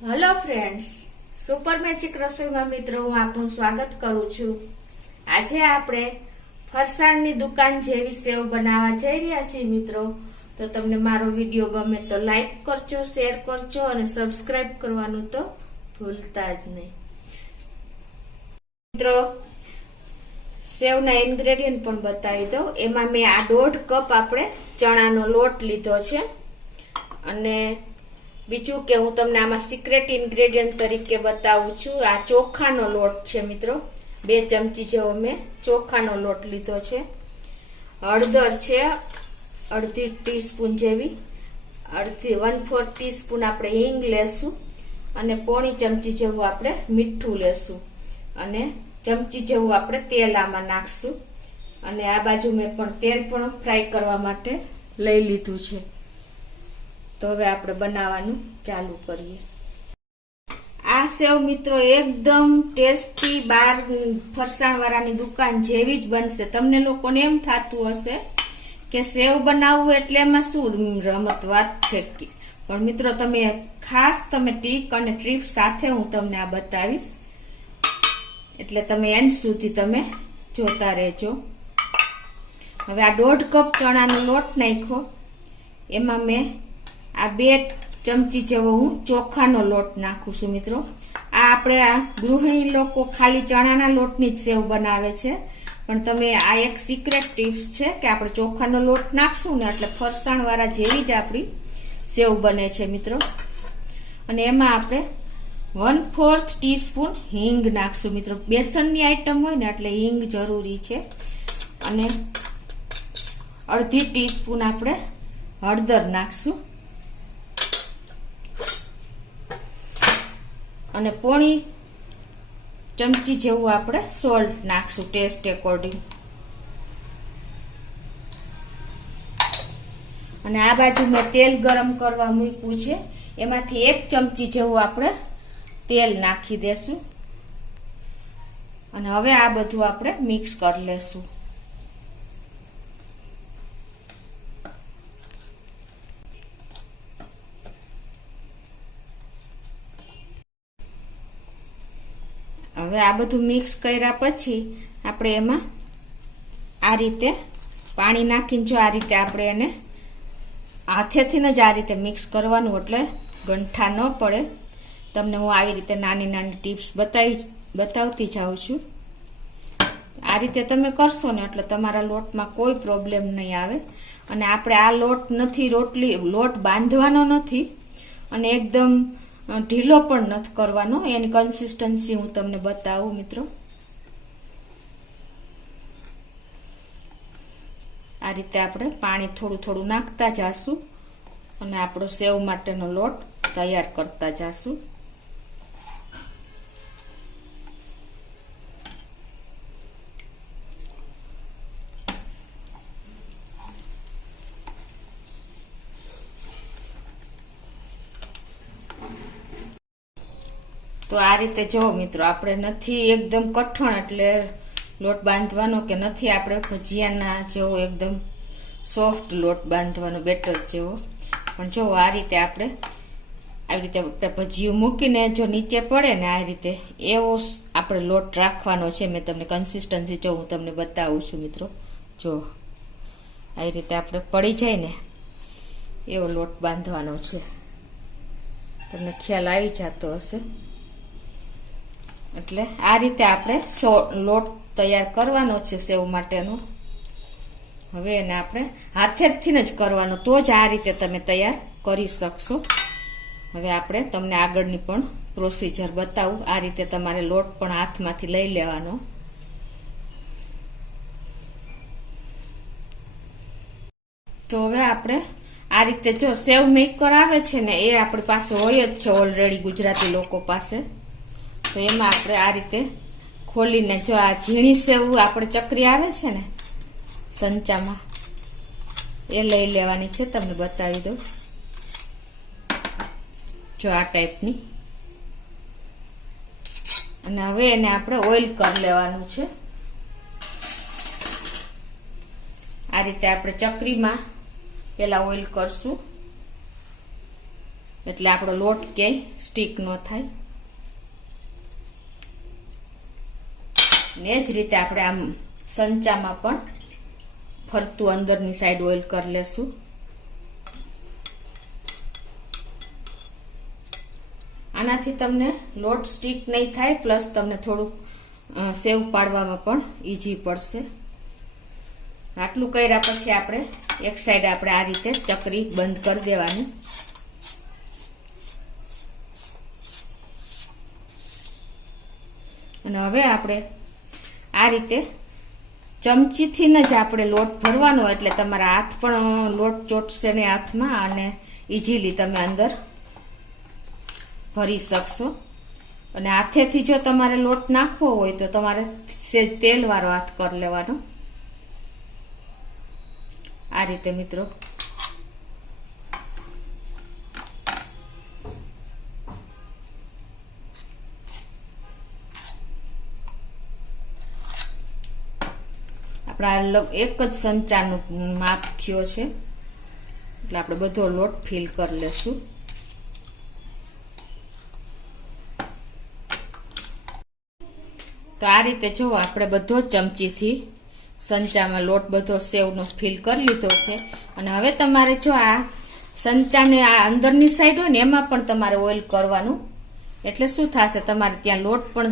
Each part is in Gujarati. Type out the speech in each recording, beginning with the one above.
હેલો ફ્રેન્ડ્સ, સુપર મેજિક રસોઈમાં મિત્રો હું આપનું સ્વાગત કરું છું। આજે આપણે ફરસાણની દુકાન જેવી સેવ બનાવવા જઈ રહ્યા છીએ મિત્રો। તો તમને મારો વિડીયો ગમે તો લાઈક કરજો, શેર કરજો અને સબસ્ક્રાઇબ કરવાનું તો ભૂલતા જ નહીં મિત્રો। સેવના ઇન્ગ્રેડિયન્ટ પણ બતાવી દઉં। એમાં મેં આ 1.5 કપ આપણે ચણાનો લોટ લીધો છે અને બીજું કે હું તમને આમાં સિક્રેટ ઇન્ગ્રેડિયન્ટ તરીકે બતાવું છું। આ ચોખાનો લોટ છે મિત્રો, 2 ચમચી જેવો મેં ચોખાનો લોટ લીધો છે। હળદર છે અડધી ટીસ્પૂન જેવી, 1/4 ટીસ્પૂન આપણે હિંગ લેશું અને પોણી ચમચી જેવું આપણે મીઠું લેશું અને ચમચી જેવું આપણે તેલ આમાં નાખશું અને આ બાજુ મેં પણ તેલ પણ ફ્રાય કરવા માટે લઈ લીધું છે। તો હવે આપણે બનાવવાનું ચાલુ કરીએ। આ સેવ મિત્રો એકદમ ટેસ્ટી, બાર ફરસાણ વાળાની દુકાન જેવી જ બનશે। તમને લોકોને એમ થતું હશે કે સેવ બનાવવું એટલે એમાં શું રમત વાત છે, પણ મિત્રો તમે ખાસ ટ્રીક અને ટ્રીપ સાથે હું તમને આ બતાવીશ, એટલે તમે એન્ડ સુધી તમે જોતા રહેજો। હવે આ 1.5 કપ ચણાનો લોટ નાખ્યો, એમાં મેં આ 2 ચમચી જેવો હું ચોખાનો લોટ નાખું છું મિત્રો। આ આપણે આ ગૃહિણી લોકો ખાલી ચણાના લોટની જ સેવ બનાવે છે, પણ તમે આ એક સિક્રેટ ટિપ્સ છે કે આપણે ચોખાનો લોટ નાખશું ને એટલે ફરસાણ વાળા જેવી જ આપણી સેવ બને છે મિત્રો। અને એમાં આપણે 1/4 ટીસ્પૂન હિંગ નાખશું મિત્રો। બેસનની આઈટમ હોય ને એટલે હિંગ જરૂરી છે અને અડધી ટીસ્પૂન આપણે હળદર નાખશું અને પોણી ચમચી જેવું આપણે સોલ્ટ નાખશું ટેસ્ટ એકોર્ડિંગ। અને આ બાજુ મેં તેલ ગરમ કરવા મૂક્યું છે, એમાંથી 1 ચમચી જેવું આપણે તેલ નાખી દેશું અને હવે આ બધું આપણે મિક્સ કરી લેશું। હવે આ બધું મિક્સ કર્યા પછી આપણે એમાં આ રીતે પાણી નાખીને જો આ રીતે આપણે એને હાથેથી જ આ રીતે મિક્સ કરવાનું, એટલે ગંઠા ન પડે। તમને હું આવી રીતે નાની નાની ટિપ્સ બતાવતી જાઉં છું। આ રીતે તમે કરશો ને એટલે તમારા લોટમાં કોઈ પ્રોબ્લેમ નહીં આવે। અને આપણે આ લોટ નથી લોટ બાંધવાનો નથી અને એકદમ ઢીલો પણ નથી કરવાનો, એની કન્સિસ્ટન્સી હું તમને બતાવું મિત્રો। આ રીતે આપણે પાણી થોડું થોડું નાખતા જાશું અને આપણો સેવ માટેનો લોટ તૈયાર કરતા જાશું। તો આ રીતે જો મિત્રો, આપણે નથી એકદમ કઠણ એટલે લોટ બાંધવાનો કે નથી આપણે ભજીયાના જેવો એકદમ સોફ્ટ લોટ બાંધવાનો બેટર જેવો, પણ જો આ રીતે આપણે આવી રીતે ભજીયું મૂકીને જો નીચે પડે ને આ રીતે એવો આપણે લોટ રાખવાનો છે। મેં તમને કન્સિસ્ટન્સી જો હું તમને બતાવું છું મિત્રો, જો આવી રીતે આપણે પડી જાય ને એવો લોટ બાંધવાનો છે। તમને ખ્યાલ આવી જતો હશે। એટલે આ રીતે આપણે લોટ તૈયાર કરવાનો છે સેવ માટેનો। હવે એને આપણે હાથેથી જ કરવાનો, તો જ આ રીતે તમે તૈયાર કરી શકશો। હવે આપણે તમને આગળની પણ પ્રોસીજર બતાવું। આ રીતે તમારે લોટ પણ હાથમાંથી લઈ લેવાનો। તો હવે આપણે આ રીતે જો સેવ મેકર આવે છે ને એ આપણી પાસે હોય જ છે ઓલરેડી ગુજરાતી લોકો પાસે। તો એમાં આપણે આ રીતે ખોલીને જો આ ઝીણી સેવ આપણે ચકરી આવે છે ને સંચામાં, એ લઈ લેવાની છે। તમને બતાવી દઉં, જો આ ટાઈપની। અને હવે એને આપણે ઓઇલ કરી લેવાનું છે। આ રીતે આપણે ચકરીમાં પેલા ઓઇલ કરશું, એટલે આપણો લોટ ક્યાંય સ્ટીક ન થાય. ને જ રીતે આપણે આમ સંચામાં પણ ફરતું અંદરની સાઈડ ઓઇલ કરી લેશું. આનાથી તમને લોટ સ્ટીક નહીં થાય, પ્લસ તમને થોડું સેવ પાડવામાં પણ ઈઝી પડશે. આટલું કર્યા પછી આપણે એક સાઈડ આપણે આ રીતે ચકરી બંધ કરી દેવાની. અને હવે આપણે આ રીતે ચમચીથી જ આપણે લોટ ભરવાનો, એટલે તમારા હાથ પણ લોટ ચોટશે ને હાથમાં, અને ઈઝીલી તમે અંદર ભરી શકશો. અને હાથેથી જો તમારે લોટ નાખવો હોય તો તમારે તેલ વાળો હાથ કરી લેવાનો. આ રીતે મિત્રો આપણા એક જ સંચાનું માપ થયો છે, એટલે આપણે બધો લોટ ફિલ કરી લેશું. તો આ રીતે જો આપણે બધો ચમચીથી સંચામાં લોટ બધો સેવનો ફિલ કરી લીધો છે. અને હવે તમારે જો આ સંચાને આ અંદરની સાઈડ હોય ને એમાં પણ તમારે ઓઇલ કરવાનું, એટલે શું થશે, તમારે ત્યાં લોટ પણ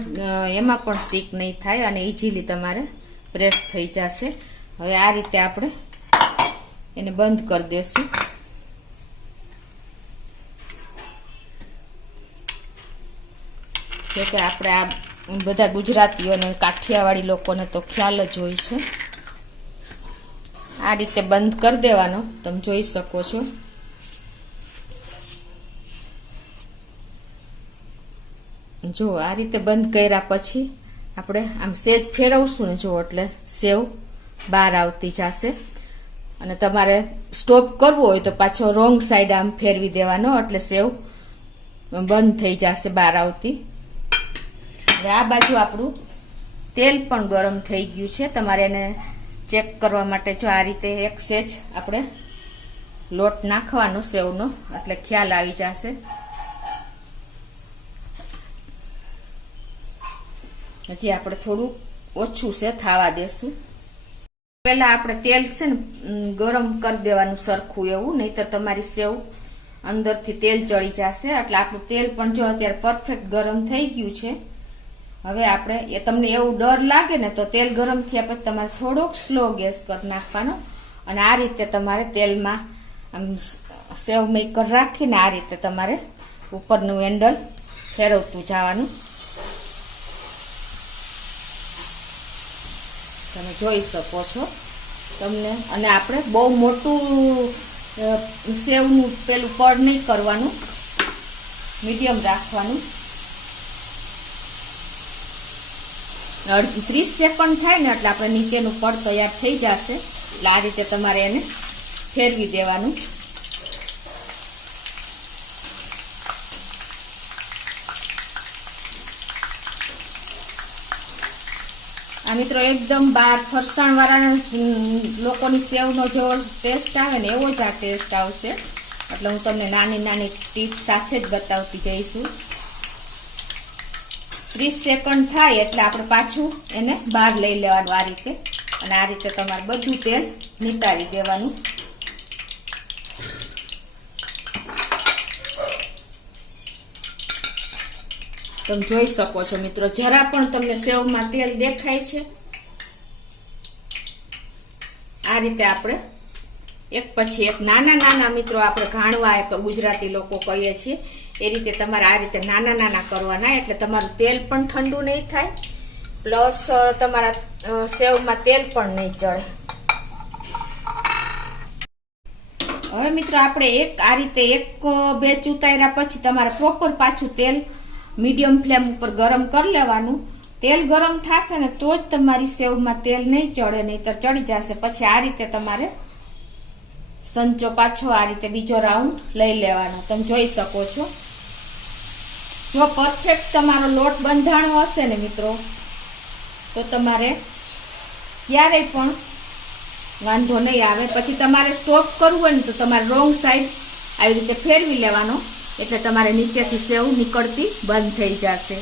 એમાં પણ સ્ટીક નહીં થાય અને ઈઝીલી તમારે પ્રેસ થઈ જશે. હવે આ રીતે આપણે એને બંધ કરી દેશું. જો કે આપણે આ બધા ગુજરાતીઓને કાઠિયાવાડી લોકોને તો ખ્યાલ જ હોય છે. આ રીતે બંધ કરી દેવાનો, તમે જોઈ શકો છો. જો આ રીતે બંધ કર્યા પછી આપણે આમ સેજ ફેરવશું ને જો, એટલે સેવ બહાર આવતી જશે. અને તમારે સ્ટોપ કરવો હોય તો પાછો રોંગ સાઈડ આમ ફેરવી દેવાનો, એટલે સેવ બંધ થઈ જશે બહાર આવતી. હવે આ બાજુ આપણું તેલ પણ ગરમ થઈ ગયું છે. તમારે એને ચેક કરવા માટે જો આ રીતે એક સેજ આપણે લોટ નાખવાનો સેવનો, એટલે ખ્યાલ આવી જશે. હજી આપણે થોડું ઓછું છે, થવા દેશું. પહેલા આપણે તેલ છે ને ગરમ કરી દેવાનું સરખું એવું, નહીતર તમારી સેવ અંદરથી તેલ ચડી જશે. એટલે આપણું તેલ પણ જો અત્યારે પરફેક્ટ ગરમ થઈ ગયું છે. હવે આપણે તમને એવું ડર લાગે ને તો તેલ ગરમ થયા પછી તમારે થોડોક સ્લો ગેસ કરી નાખવાનો, અને આ રીતે તમારે તેલમાં આમ સેવ મેકર રાખીને આ રીતે તમારે ઉપરનું હેન્ડલ ફેરવતું જવાનું. તમે જોઈ શકો છો તમને. અને આપણે બહુ મોટું સેવનું પેલું પડ નહીં કરવાનું, મીડિયમ રાખવાનું. 30 સેકન્ડ થાય ને એટલે આપણે નીચેનું પડ તૈયાર થઈ જશે. એટલે આ રીતે તમારે એને ફેરવી દેવાનું. આ મિત્રો એકદમ બાર ફરસાણ વાળા લોકોની સેવનો જેવો ટેસ્ટ આવે ને એવો જ આ ટેસ્ટ આવશે. એટલે હું તમને નાની નાની ટીપ સાથે જ બતાવતી જઈશું. 30 સેકન્ડ થાય એટલે આપણે પાછું એને બહાર લઈ લેવાનું આ રીતે, અને આ રીતે તમારે બધું તેલ નીતારી દેવાનું. તમે જોઈ શકો છો મિત્રો, જરા પણ તમને સેવમાં તેલ દેખાય છે. આ રીતે આપણે એક પછી એક નાના નાના મિત્રો આપણે ઘાણવા એક ગુજરાતી લોકો કહીએ છીએ એ રીતે તમારે આ રીતે નાના નાના કરવાના, એટલે તમારું તેલ પણ ઠંડુ નહીં થાય, પ્લસ તમારા સેવમાં તેલ પણ નહીં ચડે. હવે મિત્રો આપણે આ રીતે એક બેચ ઉતાર્યા પછી તમારે પ્રોપર પાછું તેલ મીડિયમ ફ્લેમ ઉપર ગરમ કરી લેવાનું. તેલ ગરમ થશે ને તો જ તમારી સેવમાં તેલ નહીં ચડે, નહીતર ચડી જશે. પછી આ રીતે તમારે સંચો પાછો આ રીતે બીજો રાઉન્ડ લઈ લેવાનો. તમે જોઈ શકો છો. જો પરફેક્ટ તમારો લોટ બંધાણો હશે ને મિત્રો તો તમારે ક્યારેય પણ વાંધો નહીં આવે. પછી તમારે સ્ટોપ કરવું હોય ને તો તમારે રોંગ સાઈડ આવી રીતે ફેરવી લેવાનો, એટલે તમારે નીચેથી સેવ નીકળતી બંધ થઈ જશે.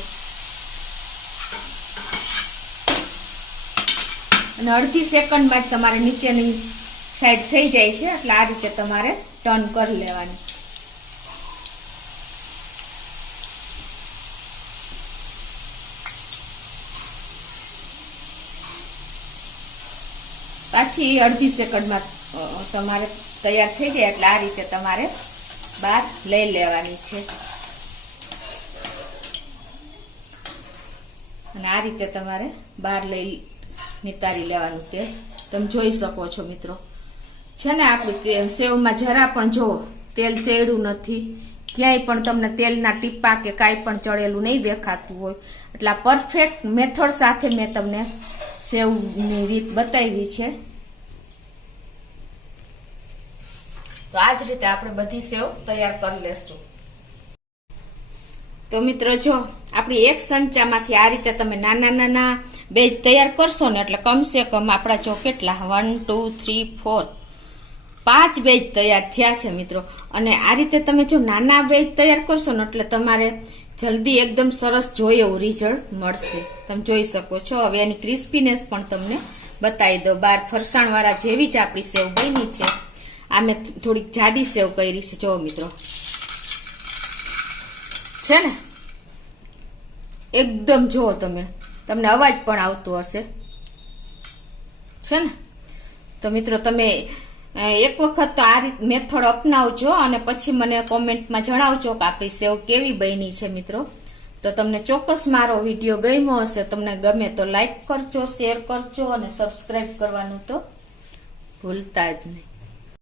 અને અડધી સેકન્ડમાં જ તમારે નીચેની સાઈડ થઈ જાય છે. એટલે આ રીતે તમારે ટર્ન કરી લેવાની. પાછી અડધી સેકન્ડમાં તમારે તૈયાર થઈ જાય. એટલે આ રીતે તમારે બહાર લઈ લેવાની છે. અને આ રીતે તમારે બહાર લઈ નિતારી લેવાનું. તે તમે જોઈ શકો છો મિત્રો. છે ને આપણી સેવમાં જરા પણ જો તેલ ચડ્યું નથી, ક્યાંય પણ તમને તેલના ટીપા કે કાંઈ પણ ચડેલું નહીં દેખાતું હોય. એટલે આ પરફેક્ટ મેથડ સાથે મેં તમને સેવની રીત બતાવી છે. તો આ જ રીતે આપણે બધી સેવ તૈયાર કરી લેશું. તો મિત્રો જો આપણી એક સંચામાંથી આ રીતે તમે નાના નાના બેજ તૈયાર કરશો ને એટલે કમસે કમ આપણા જો કેટલા 1 2 3 4 5 બેજ તૈયાર થયા છે મિત્રો. અને આ રીતે તમે જો નાના બેજ તૈયાર કરશો ને એટલે તમારે જલ્દી એકદમ સરસ જોઈએ એવું રિઝલ્ટ મળશે. તમે જોઈ શકો છો. હવે એની ક્રિસ્પીનેસ પણ તમને બતાવી દો. બાર ફરસાણ વાળા જેવી જ આપણી સેવ બની છે. આ મેં થોડીક જાડી સેવ કરી છે. જો મિત્રો છે ને એકદમ જો તમને અવાજ પણ આવતો હશે. છે ને તો મિત્રો તમે એક વખત તો આ રીત મેથડ અપનાવજો અને પછી મને કોમેન્ટમાં જણાવજો કે આપણી સેવ કેવી બની છે મિત્રો. તો તમને ચોક્કસ મારો વિડીયો ગમ્યો હશે. તમને ગમે તો લાઈક કરજો, શેર કરજો અને સબસ્ક્રાઈબ કરવાનું તો ભૂલતા જ નહીં.